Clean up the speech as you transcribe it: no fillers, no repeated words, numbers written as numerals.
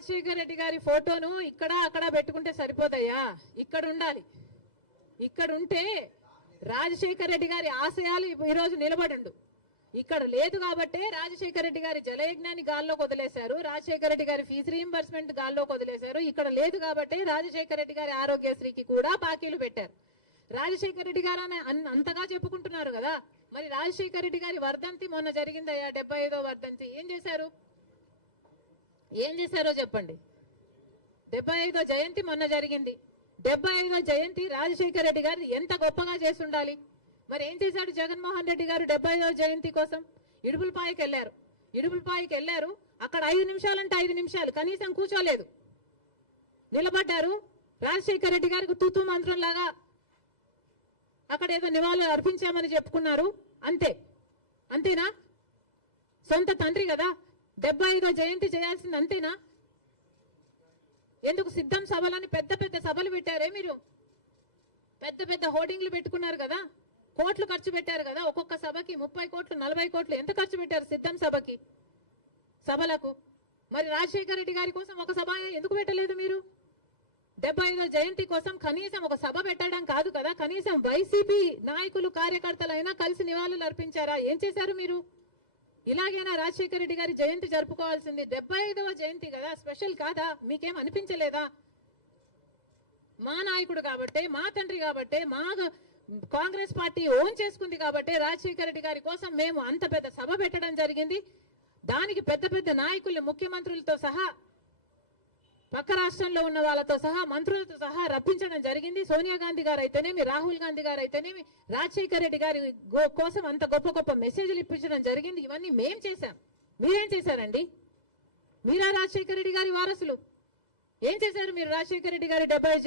రాజశేఖర రెడ్డి గారి ఫోటోను ఇక్కడ అక్కడ పెట్టుకుంటే సరిపోతాయా? ఇక్కడ ఉండాలి. ఇక్కడ ఉంటే రాజశేఖర రెడ్డి గారి ఆశయాలు ఈరోజు నిలబడుండు. ఇక్కడ లేదు కాబట్టే రాజశేఖర రెడ్డి గారి జలయజ్ఞాన్ని గాల్లోకి వదిలేశారు, రాజశేఖర రెడ్డి గారి ఫీజు రీయింబర్స్మెంట్ గాల్లోకి వదిలేశారు. ఇక్కడ లేదు కాబట్టే రాజశేఖర రెడ్డి గారి ఆరోగ్యశ్రీకి కూడా బాకీలు పెట్టారు. రాజశేఖర రెడ్డి గారు అంతగా చెప్పుకుంటున్నారు కదా, మరి రాజశేఖర రెడ్డి గారి వర్ధంతి మొన్న జరిగిందయ్యా, 75వ వర్ధంతి. ఏం చేశారో చెప్పండి. 75వ జయంతి మొన్న జరిగింది. 75వ జయంతి రాజశేఖర రెడ్డి గారు ఎంత గొప్పగా చేసి ఉండాలి. మరి ఏం చేశాడు జగన్మోహన్ రెడ్డి గారు? 75వ జయంతి కోసం ఇడుపులపాయకి వెళ్ళారు. అక్కడ 5 నిమిషాలంటే 5 నిమిషాలు కనీసం కూర్చోలేదు, నిలబడ్డారు. రాజశేఖర రెడ్డి గారికి తూతూ మంత్రం లాగా అక్కడ ఏదో నివాళులు అర్పించామని చెప్పుకున్నారు. అంతేనా? సొంత తండ్రి కదా, 75వ జయంతి చేయాల్సింది అంతేనా? ఎందుకు సిద్ధం సభలని పెద్ద పెద్ద సభలు పెట్టారే మీరు? పెద్ద పెద్ద హోర్డింగ్లు పెట్టుకున్నారు కదా, కోట్లు ఖర్చు పెట్టారు కదా, ఒక్కొక్క సభకి 30 కోట్లు 40 కోట్లు ఎంత ఖర్చు పెట్టారు సిద్ధం సభలకు? మరి రాజశేఖర రెడ్డి గారి కోసం ఒక సభ ఎందుకు పెట్టలేదు మీరు? 75వ జయంతి కోసం కనీసం ఒక సభ పెట్టడం కాదు కదా, కనీసం వైసీపీ నాయకులు కార్యకర్తలైనా కలిసి నివాళులు అర్పించారా? ఏం చేశారు మీరు? ఇలాగైనా రాజశేఖర రెడ్డి గారి జయంతి జరుపుకోవాల్సింది. 75వ జయంతి కదా, స్పెషల్ కాదా? మీకేం అనిపించలేదా? మా నాయకుడు కాబట్టే, మా తండ్రి కాబట్టే, మా కాంగ్రెస్ పార్టీ ఓన్ చేసుకుంది కాబట్టే రాజశేఖర రెడ్డి గారి కోసం మేము అంత పెద్ద సభ పెట్టడం జరిగింది. దానికి పెద్ద పెద్ద నాయకులు, ముఖ్యమంత్రులతో సహా, పక్క రాష్ట్రంలో ఉన్న వాళ్ళతో సహా, మంత్రులతో సహా రప్పించడం జరిగింది. సోనియా గాంధీ గారు అయితేనేమి, రాహుల్ గాంధీ గారు అయితేనేమి రాజశేఖర రెడ్డి గారి కోసం అంత గొప్ప గొప్ప మెసేజ్లు ఇప్పించడం జరిగింది. ఇవన్నీ మేం చేశాం. మీరేం చేశారండి? మీరా రాజశేఖర రెడ్డి గారి వారసులు? ఏం చేశారు మీరు? రాజశేఖర రెడ్డి గారి 70